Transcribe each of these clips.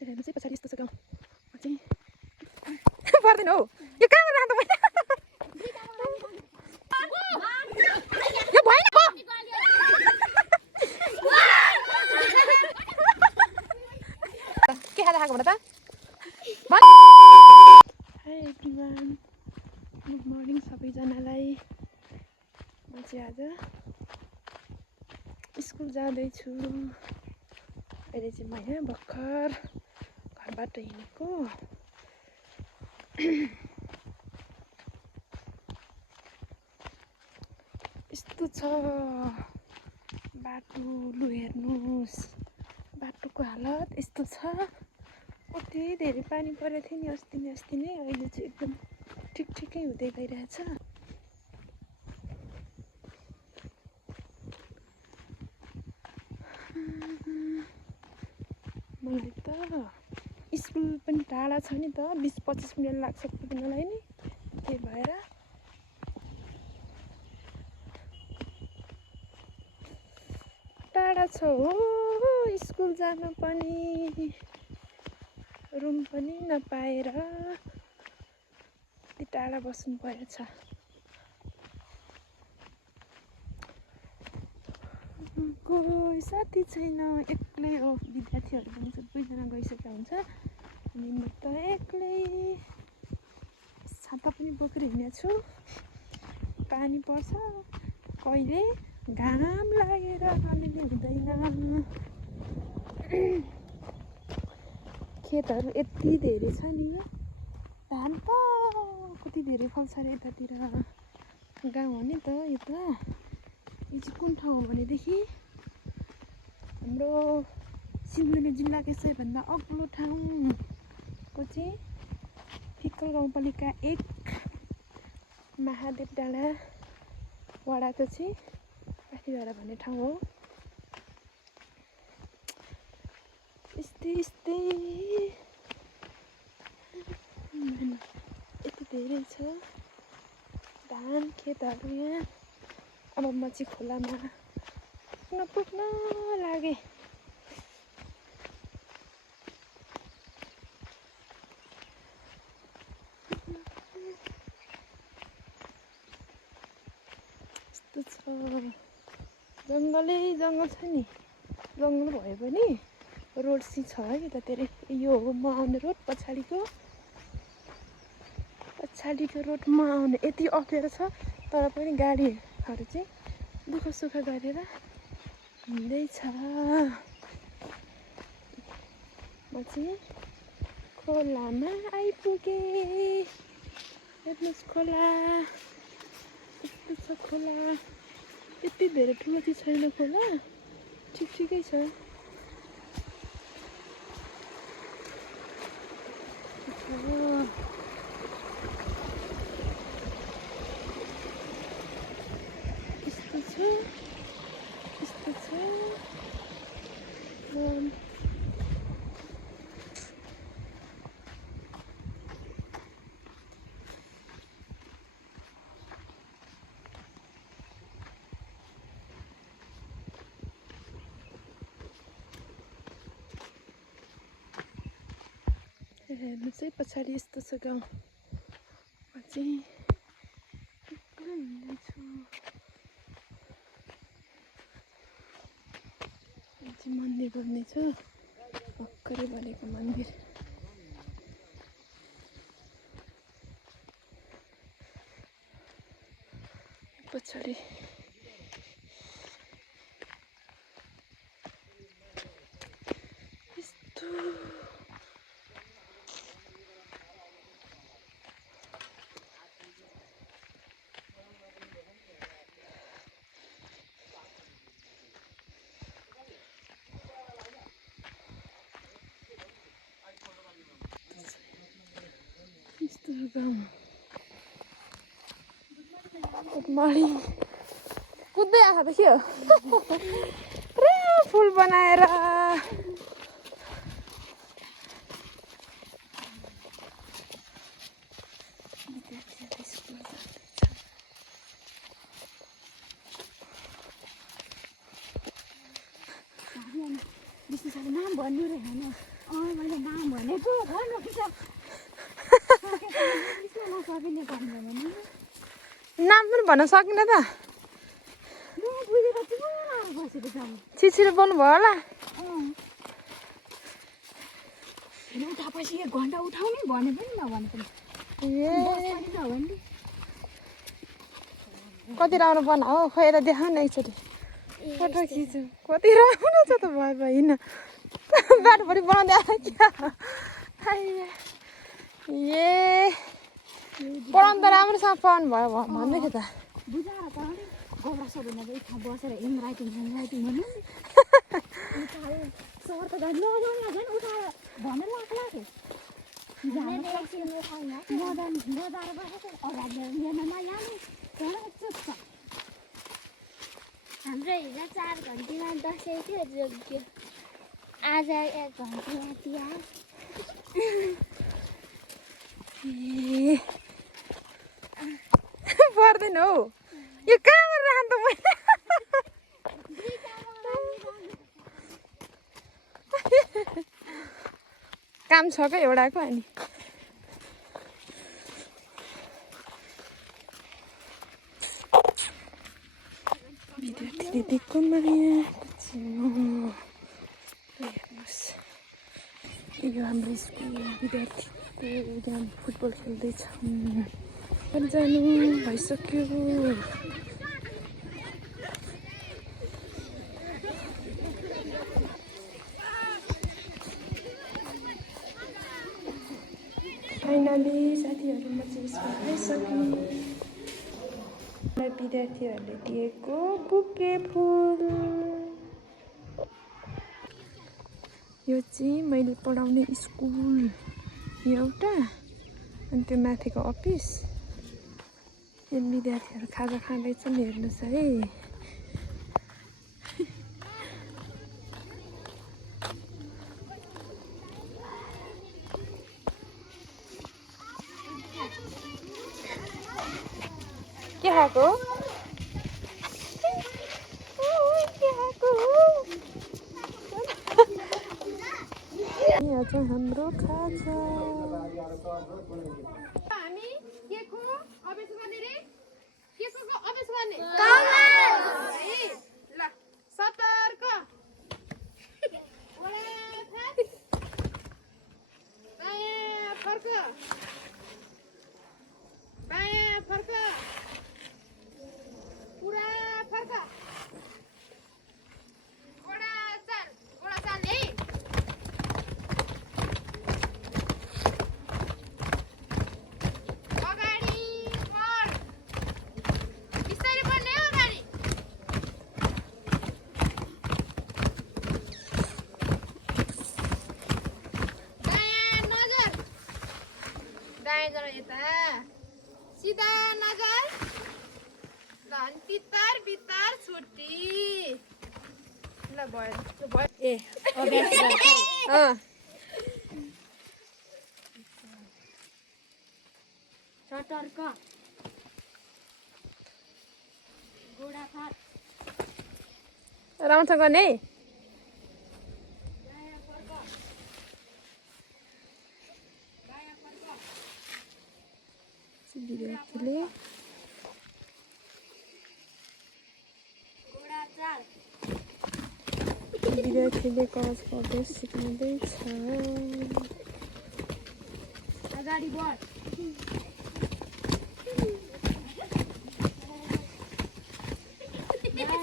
हेर्नु चाहिँ पछाडि यस्तो छ गाउँ चाहिँ पर्दैन हौ यो कहाँबाट राख्दा मैले यो भएन के खाँदा खाएको भन त हाई एभ्रिवान गुड मर्निङ सबैजनालाई म चाहिँ आज स्कुल जाँदैछु अहिले चाहिँ म यहाँ भर्खर घरबाट हिँडेको यस्तो छ बाटो लु हेर्नुहोस् बाटोको हालत यस्तो छ कति धेरै पानी परेको थियो नि अस्ति नै अहिले चाहिँ एकदम ठिकै हुँदै गइरहेछ मलाई त स्कुल पनि टाढा छ नि त 20-25 मिनट लाग्छ पुग्नलाई नि त्यही भएर टाढा छ हो स्कुल जान पनि रुम पनि नपाएर यति टाढा बस्नु परेछ कोही साथी छैन एक्लै हो विद्यार्थीहरू पनि सबैजना गइसकेका हुन्छ अनि म त एक्लै छाता पनि बोकेर हिँडेको छु पानी पर्छ कहिले घाम लागेर अलिअलि हुँदैन खेतहरू यति धेरै छ नि धान त कति धेरै फल्छ अरे यतातिर गाउँ हो नि त यो त यो चाहिँ कुन ठाउँ हो भनेदेखि हाम्रो सिन्धुली जिल्लाकै सबैभन्दा अग्लो ठाउँको चाहिँ फिक्कल गाउँपालिका 1 महादेव डाँडा वडाको चाहिँ पाखीझरा भन्ने ठाउँ हो यस्तै यति धेरै छ धान खेतहरू यहाँ अब म चाहिँ खोलामा पुग्न लागे यस्तो छ जङ्गलै जङ्गल छ नि जङ्गल भए पनि रोड सी छ है यतातिर यो हो म आउने रोड पछाडिको रोडमा आउने यति अप्ठ्यारो छ तर पनि गाडीहरू चाहिँ दुःख सुख गरेर हिँड्दैछ म चाहिँ खोलामा आइपुगेँ हेर्नुहोस् खोला यस्तो छ खोला यति धेरै ठुलो चाहिँ छैन खोला ठिकै छ यस्तो छ हेर्नु चाहिँ पछाडि यस्तो छ गाउँ म चाहिँ एक्लै हिँड्दैछु चाहिँ मन्दिर बन्दैछु भर्खरै बनेको मन्दिर पछाडि यस्तो गाउँ गुड मर्निङ कुद्दै आएको देखियो पुरा फुल बनाएर विशेष नाम भन्नु रे होइन मैले नाम भनेको भन्नु कि नसकिने भन्नु भने नाम पनि भन्न सकिनँ त म बुझेर चाहिँ बसेको छ छिछिरो बोल्नु भयो होला उठाएपछि 1 घन्टा उठाउने भने पनि नभने पनि कति राम्रो बना हो खोइ यता देखाउ न एकचोटि फोटो खिचौँ कति राम्रो छ त भयो हिँड्न बाटोभरि बनाउँदै आयो क्या ए पढाउनु त राम्रोसँग पढाउनु भयो भन्दै थियो त बुझाएर पढाउने गौरा सबैजना एक ठाउँ बसेर ह्यान्ड राइटिङ भन्नु सर त झन् झन् उठाएर भन्नु लाग्यो बजाएर बसेको अगाडि नयाँ हाम्रो हिजो 4 घन्टीमा दसैँ थियो जोग्यो आज 1 घन्टीमा तिहार पर्दैन हौ यो कहाँबाट राख्नु त मैले काम छ क्या एउटाको अनि विद्यार्थी दिदीको माया हेर्नुहोस् यो हाम्रो स्कुल विद्यार्थीको यहाँ फुटबल खेल्दैछौँ जानु भइसक्यो फाइनली साथीहरूमा चाहिँ स्कुल आइसक्यो विद्यार्थीहरूले दिएको बुके फुल यो चाहिँ मैले पढाउने स्कुल एउटा अनि त्यो माथिको अफिस यहाँ विद्यार्थीहरू खाजा खाँदैछन् हेर्नुहोस् है के खाएको यहाँ चाहिँ हाम्रो खाजा हामी केको अभ्यास गर्ने रे केको अभ्यास गर्ने ल सतर्क बायाँ फर्क बायाँ फर्क पुरा फर्क घोडा चाल है अगाडि बढ बिस्तारै बढ्ने हो अगाडि दायाँ नजर दायाँ गर यता सिधा नजर ल अनि तितार बितार छुट्टी ल भयो ए सतर्क गोडा फाट राम्रोसँग गर्ने है विद्यार्थीले गोडा चाल विद्यार्थीले कलेज पढ्दै सिकाउँदैछ अगाडि बढ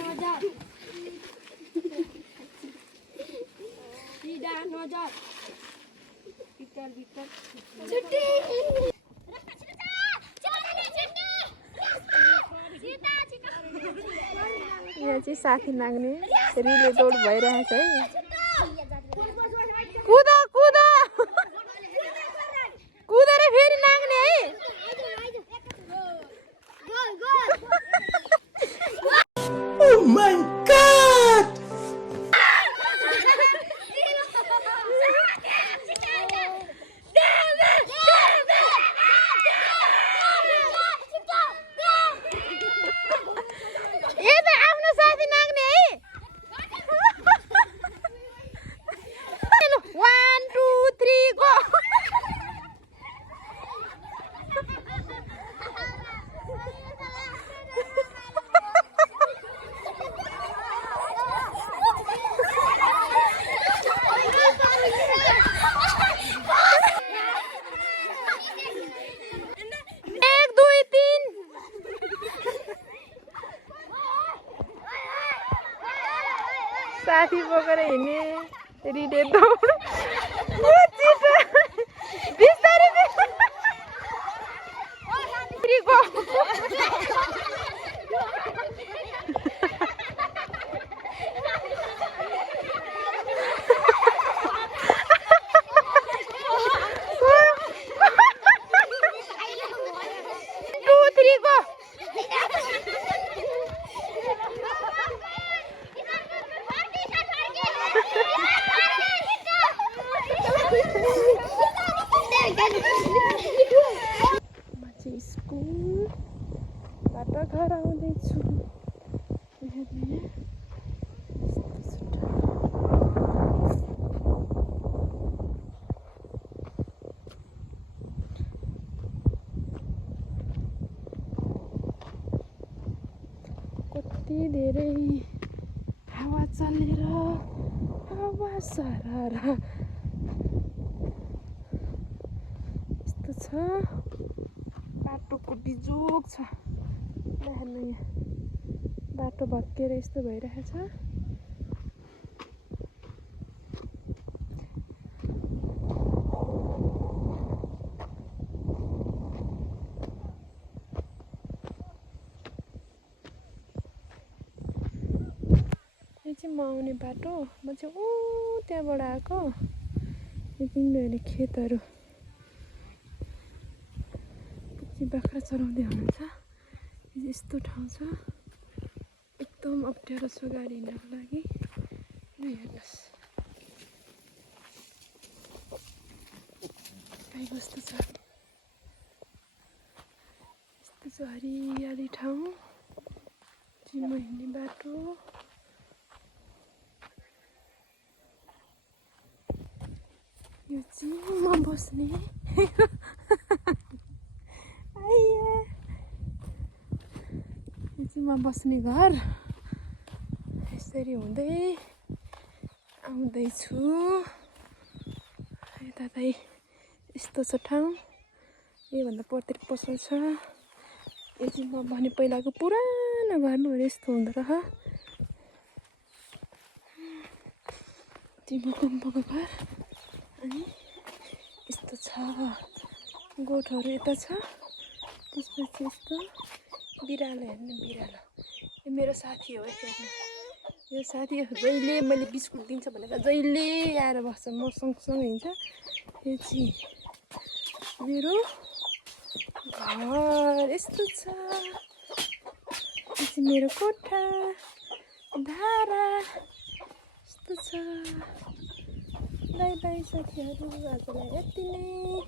नजर सिधा नजर भित्र भित्र छुट्टी यहाँ चाहिँ साथी माग्ने रिले दौड भइरहेछ है कुद कुद कुदेर फेरि नाग्ने है Oh my God! ए त आफ्नो साथी नाग्ने है 1 लाठी बोकेर हिँड्ने रिडे दौड छिटो बिस्तारै स्कुलबाट घर आउँदैछु। कति धेरै हावा चलेर हावा सरारा यस्तो छ। बाटोको बिजोग छ। हेर्नु यहाँ बाटो भत्किएर यस्तो भइरहेछ। यो चाहिँ म आउने बाटो। म चाहिँ ऊ त्यहाँबाट आएको। यो तिनीहरूले खेतहरू बाख्रा चराउँदै हुनुहुन्छ। यस्तो ठाउँ छ एकदम अप्ठ्यारो छ गाडी हिँड्नको लागि। हेर्नुहोस् गाई कस्तो छ। यस्तो छ हरियाली ठाउँ। जिम्मा हिँड्ने बाटो। यो चाहिँ म बस्ने म बस्ने घर। यसरी हुँदै आउँदैछु। यता चाहिँ यस्तो छ ठाउँ। योभन्दा परतिर पसल छ। यो चाहिँ म भने पहिलाको पुरानो घर हो यस्तो हुँदो रहेछ। त्यो भूकम्पको घर। अनि यस्तो छ गोठहरू यता छ। त्यसपछि यस्तो बिरालो हेर्नु बिरालो। यो मेरो साथी हो हेर्नु। यो साथी जहिले मैले बिस्कुट दिन्छ भनेर जहिले आएर बस्छ म सँगसँगै हिँड्छ। यो चाहिँ मेरो घर यस्तो छ। यो चाहिँ मेरो कोठा धारा यस्तो छ। बाई बाई साथीहरू आजलाई यति नै।